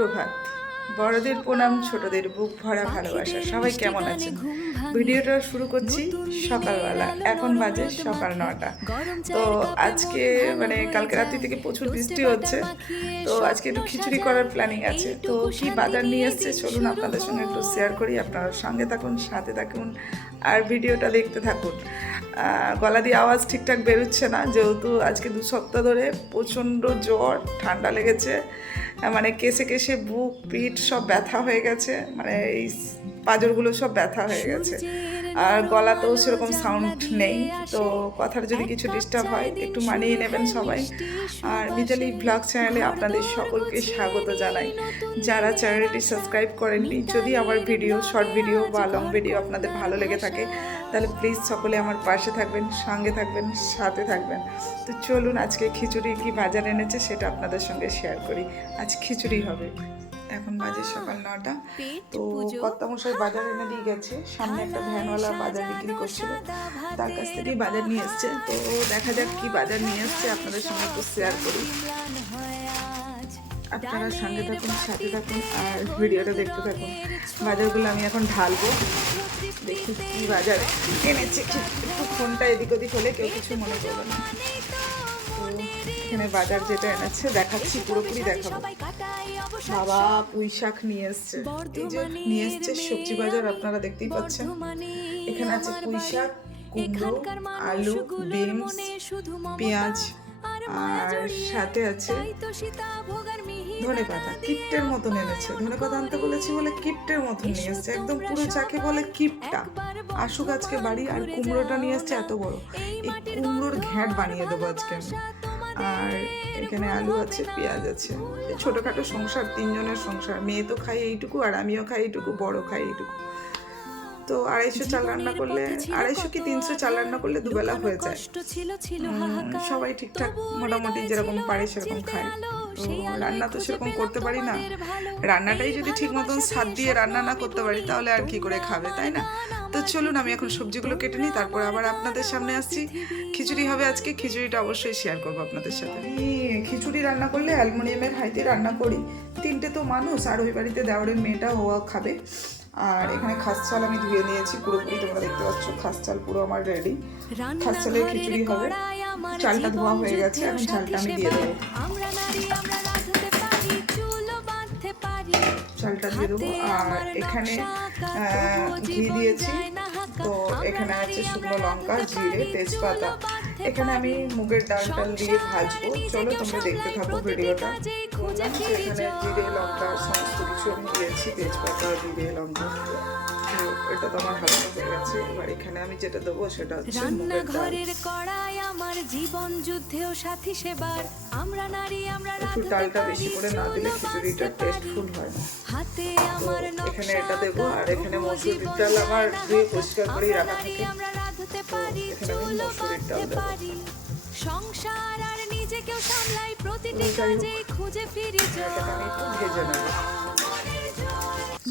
সুপ্রভাত, বড়দের প্রণাম, ছোটদের বুক ভরা ভালোবাসা। সবাই কেমন আছেন? ভিডিওটা শুরু করছি সকালবেলা, এখন বাজে সকাল 9টা। তো আজকে কালকে রাত্রি থেকে প্রচুর বৃষ্টি হচ্ছে, তো আজকে একটু খিচুড়ি করার প্ল্যানিং আছে। তো কি বাজার নিয়ে এসছে চলুন আপনাদের সঙ্গে একটু শেয়ার করি। আপনারা সঙ্গে থাকুন, সাথে থাকুন আর ভিডিওটা দেখতে থাকুন। গলা দিয়ে আওয়াজ ঠিকঠাক বেরোচ্ছে না, যেহেতু আজকে 2 সপ্তাহ ধরে প্রচণ্ড জ্বর, ঠান্ডা লেগেছে, কেসে কেসে বুক পিঠ সব ব্যথা হয়ে গেছে, এই পাঁজরগুলো সব ব্যথা হয়ে গেছে, আর গলাতেও সেরকম সাউন্ড নেই। তো কথার যদি কিছু ডিস্টার্ব হয় একটু মানিয়ে নেবেন সবাই। আর মিতালি ব্লগ চ্যানেলে আপনাদের সকলকে স্বাগত জানাই। যারা চ্যানেলটি সাবস্ক্রাইব করেননি, যদি আমার ভিডিও, শর্ট ভিডিও বা লং ভিডিও আপনাদের ভালো লেগে থাকে, তাহলে প্লিজ সকলে আমার পাশে থাকবেন, সঙ্গে থাকবেন, সাথে থাকবেন। তো চলুন আজকে খিচুড়ি কি বাজার এনেছে সেটা আপনাদের সঙ্গে শেয়ার করি। আজ খিচুড়ি হবে। এখন বাজে সকাল 9টা। তো কর্তামশাই বাজার এনে দিয়ে গেছে, সামনে একটা ভ্যানওয়ালা বাজার বিক্রি করছিল, তার কাছ থেকেই বাজার নিয়ে এসছে। তো দেখা যাক কি বাজার নিয়ে এসছে, আপনাদের সঙ্গে একটু শেয়ার করি। আপনারা সঙ্গে থাকুন, সাথে থাকুন আর ভিডিওটা দেখতে থাকুন। বাজারগুলো আমি এখন ঢালবো, দেখি কি বাজার এনেছে। একটু ফোনটা এদিক ওদিক হলে কেউ কিছু মনে করবে না। তো এখানে বাজার যেটা এনেছে দেখাচ্ছি, পুরোপুরি দেখাবো। বাবা পুঁই শাক নিয়ে এসছে, এই যে নিয়ে এসছে সবজি বাজার, আপনারা দেখতেই পাচ্ছেন। এখানে আছে পুঁই শাক, কুমড়ো, আলু, বিনস, পেঁয়াজ, আর সাথে আছে ধনে পাতা। কিপ্টের মতন এনেছে, ধনে পাতা আনতে বলেছি বলে কিপ্টের মতন নিয়ে এসছে, একদম পুরো চাকে বলে কিপটা। আসুক আজকে বাড়ি। আর কুমড়োটা নিয়ে এসছে এত বড়, এই কুমড়োর ঘ্যাঁট বানিয়ে দেবো আজকে আমি। আর এখানে আলু আছে, পেঁয়াজ আছে। ছোটোখাটো সংসার, 3 জনের সংসার, মেয়ে তো খাই এইটুকু আর আমিও খাই এইটুকু, বড় খাই এইটুকু। তো 250 চাল রান্না করলে, 250 কি 300 চাল রান্না করলে দুবেলা হয়ে যায়। সবাই ঠিকঠাক মোটামুটি যেরকম পারে সেরকম খায়। তো রান্না তো সেরকম করতে পারি না, রান্নাটাই যদি ঠিক মতন স্বাদ দিয়ে রান্না না করতে পারি তাহলে আর কি করে খাবে, তাই না? তো চলুন আমি এখন সবজিগুলো কেটে নিই, তারপর আবার আপনাদের সামনে আসছি। খিচুড়ি হবে আজকে, খিচুড়িটা অবশ্যই শেয়ার করবো আপনাদের সাথে। খিচুড়ি রান্না করলে অ্যালুমিনিয়ামের হাঁড়িতে রান্না করি, 3টে তো মানুষ, আর ওই বাড়িতে দেওয়ারের মেয়েটা হওয়া খাবে। আর এখানে খাস চাল আমি ধুয়ে নিয়েছি পুরোপুরি, তোমরা দেখতে পাচ্ছ খাস চাল পুরো আমার রেডি। খাস চালের খিচুড়ি হবে। চালটা ধোয়া হয়ে গেছে, এখন চালটা আমি দিয়ে দেবো। চালটা দিয়ে দেবো। আর এখানে ঘি দিয়েছি, তো এখানে আছে শুকনো লঙ্কা, জিরে, তেজপাতা। এখানে আমি মুগের ডাল দিয়ে ভাজবো, চলো তোমরা দেখতে থাকো ভিডিওটা। এখানে জিরে, লঙ্কা সমস্ত কিছু আমি দিয়েছি, তেজপাতা, জিরে, লঙ্কা। এটা তো আমার হালকা হয়ে গেছে। এবার এখানে আমি যেটা দেবো সেটা হচ্ছে মুগের ডাল। একটু ডালটা বেশি করে না দিলে খিচুড়িটা টেস্টফুল হয় না। তো এখানে এটা দেবো। আর এখানে মসুরির ডাল আমার ধুয়ে পরিষ্কার করেই রাখা থাকে, তো এখানে আমি মসুরির ডাল দেবো। সংসার আর নিজেকেও সামলাই, প্রতিটি কাজে খুঁজে ফিরি জয়। আমি একটু ভেজে নেব,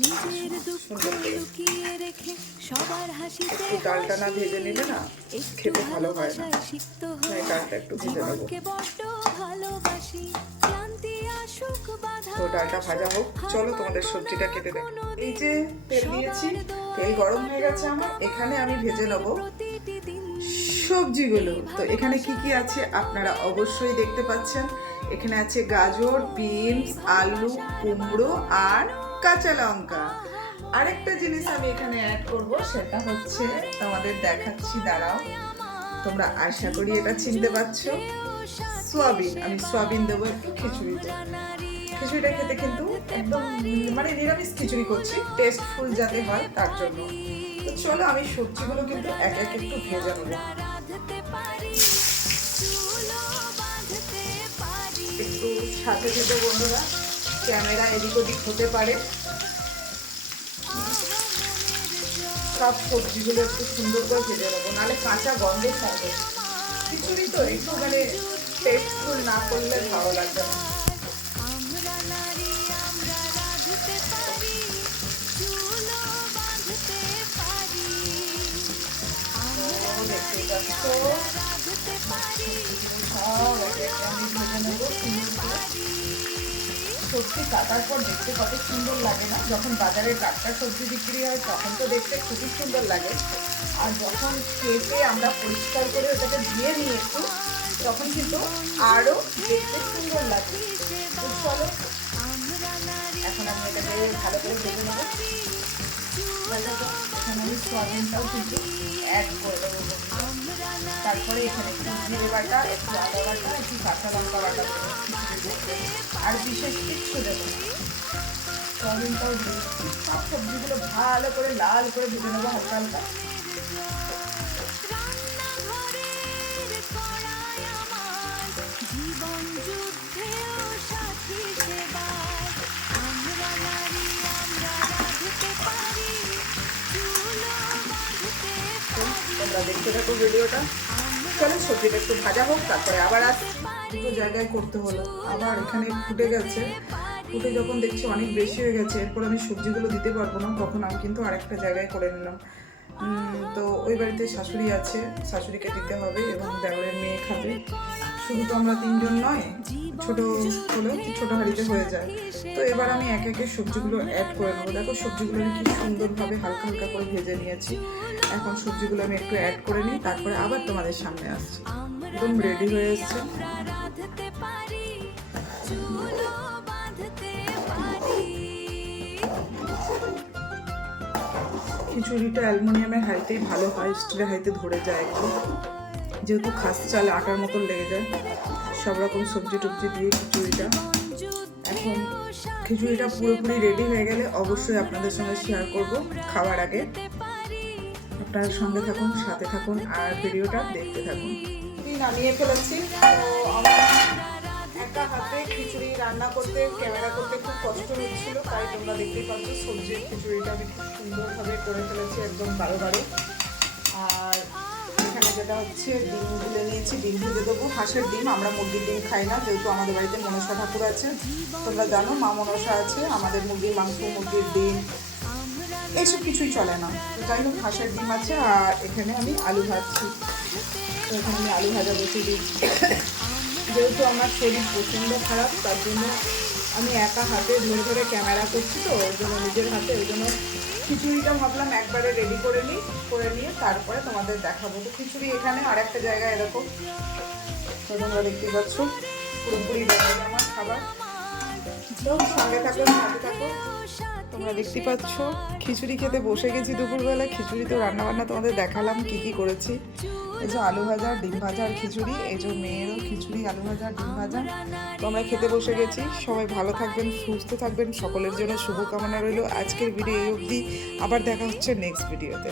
নিজের দুঃখ লুকিয়ে রেখে সবার হাসিতে। একটু ডালটা না ভেজে নিলে না খেতে ভালো হয় না, তাই ডালটা একটু ভেজে নেব। তো ডালটা ভাজা হোক, চলো তোমাদের সবজিটা কেটে দেব। এই যে তেল দিয়েছি, তেল গরম হয়ে গেছে আমার। এখানে আমি ভেজে নেব সবজিগুলো। তো এখানে কি কি আছে আপনারা অবশ্যই দেখতে পাচ্ছেন। এখানে আছে গাজর, বিনস, আলু, কুমড়ো আর কাঁচা লঙ্কা। আরেকটা জিনিস আমি এখানে অ্যাড করব, সেটা হচ্ছে তোমাদের দেখাচ্ছি, দাঁড়াও। তোমরা আশা করি এটা চিনতে পারছো, সোয়াবিন। আমি সোয়াবিন দেবো একটু খিচুড়িতে। খিচুড়িটা খেতে কিন্তু একদম নিরামিষ খিচুড়ি করছি, টেস্টফুল যাতে হয় তার জন্য। তো চলো আমি সবজিগুলো কিন্তু এক এক একটু ভেজে নেবো। একটু সাথে সাথে বন্ধুরা, ক্যামেরা এদিক ওদিক হতে পারে। সব সবজিগুলো একটু সুন্দর করে ভেজে নেবো, নাহলে কাঁচা গন্ধে থাকবে। খিচুড়ি তো একটু টেস্টফুল না করলে ভালো লাগবে না। সবজি কাটার পর দেখতে কত সুন্দর লাগে না? যখন বাজারে টাটকা সবজি বিক্রি হয় তখন তো দেখতে খুবই সুন্দর লাগে, আর যখন কেটে আমরা পরিষ্কার করে ওটাকে ধুয়ে নিই একটু, তখন কিন্তু আরও দেখতে সুন্দর লাগে। তো চলো এখন আমি এটাকে ভালো করে ভেজে নেবো। এখানে আমি সয়াবিনটাও কিন্তু অ্যাড করে দেবো। তারপরে এখানে একটু জিরে বাটা, একটু আদা বাটা, একটু কাঁচা লঙ্কা বাটা দেবো, আর বিশেষ কিচ্ছু দেবো না। সয়াবিনটাও দিয়ে সব সবজিগুলো ভালো করে লাল করে ভেজে নেবো হালকা হালকা। তোমরা দেখতে থাকো ভিডিওটা। চলো সবজিটা একটু ভাজা হোক, তারপরে আবার দুটো জায়গায় করতে হলো। আবার এখানে ফুটে গেছে, ফুটে যখন দেখছি অনেক বেশি হয়ে গেছে, এরপর আমি সবজিগুলো দিতে পারবো না, তখন আমি কিন্তু আরেকটা জায়গায় করে নিলাম। তো ওই বাড়িতে শাশুড়ি আছে, শাশুড়িকে দিতে হবে এবং দেওরের মেয়ে খাবে। শুধু তো আমরা তিনজন নয়, ছোটো হলেও ছোটো হাঁড়িতে হয়ে যায়। তো এবার আমি একে একে সবজিগুলো অ্যাড করে নেবো। দেখো সবজিগুলো আমি কি সুন্দরভাবে হালকা হালকা করে ভেজে নিয়েছি। এখন সবজিগুলো আমি একটু অ্যাড করে নিই, তারপরে আবার তোমাদের সামনে আসছি। একদম রেডি হয়ে এসছে। খিচুড়িটা অ্যালুমিনিয়ামের হাঁড়িতেই ভালো হয়, স্টিলের হাঁড়িতে ধরে যায় একটু, যেহেতু খাস চাল আটার মতন লেগে যায়। সব রকম সবজি টবজি দিয়ে খিচুড়িটা, এখন খিচুড়িটা পুরোপুরি রেডি হয়ে গেলে অবশ্যই আপনাদের সঙ্গে শেয়ার করব খাওয়ার আগে। আপনারা সঙ্গে থাকুন, সাথে থাকুন, আর ভিডিওটা দেখতে থাকুন। নামিয়ে ফেলেছি। তো আমার একা হাতে খিচুড়ি রান্না করতে, ক্যামেরা করতে খুব কষ্ট হচ্ছিল, তাই তোমরা দেখতেই পাচ্ছ সবজির খিচুড়িটা আমি খুব সুন্দরভাবে করে ফেলেছি, একদম বারো বারো। আর এখানে যেটা হচ্ছে ডিম গুলে নিয়েছি, ডিম ভেজে দেবো। হাঁসের ডিম, আমরা মুরগির ডিম খাই না, যেহেতু আমাদের বাড়িতে মনসা ঠাকুর আছে। তোমরা জানো মা মনসা আছে, আমাদের মুরগির মাংস, মুরগির ডিম এইসব কিছুই চলে না। তো যাই হোক, হাঁসের ডিম আছে। আর এখানে আমি আলু ভাজছি, তো এখানে আমি আলু ভাজা বসিয়ে দিচ্ছি। যেহেতু আমার শরীর প্রচণ্ড খারাপ, তার জন্য আমি একা হাতে ধরে ধরে ক্যামেরা করছি, তো ওই জন্য নিজের হাতে, ওই জন্য খিচুড়িটা ভাবলাম একবারে রেডি করে নিয়ে তারপরে তোমাদের দেখাবো। তো খিচুড়ি এখানে আর একটা জায়গায় এরকম, তো তোমরা দেখতে পাচ্ছ পুরোপুরি রেডি আমার খাবার। তো সঙ্গে থাকো, সাথে থাকো। তোমরা দেখতে পাচ্ছ খিচুড়ি খেতে বসে গেছি দুপুরবেলা। খিচুড়ি তো রান্নাবান্না তোমাদের দেখালাম কি কি করেছি। এই যে আলু ভাজা, ডিম ভাজা আর খিচুড়ি, এই যে মেয়েরও খিচুড়ি, আলু ভাজা, ডিম ভাজা। তো আমরা খেতে বসে গেছি। সবাই ভালো থাকবেন, সুস্থ থাকবেন, সকলের জন্য শুভকামনা রইল। আজকের ভিডিও এই অবধি, আবার দেখা হচ্ছে নেক্সট ভিডিওতে।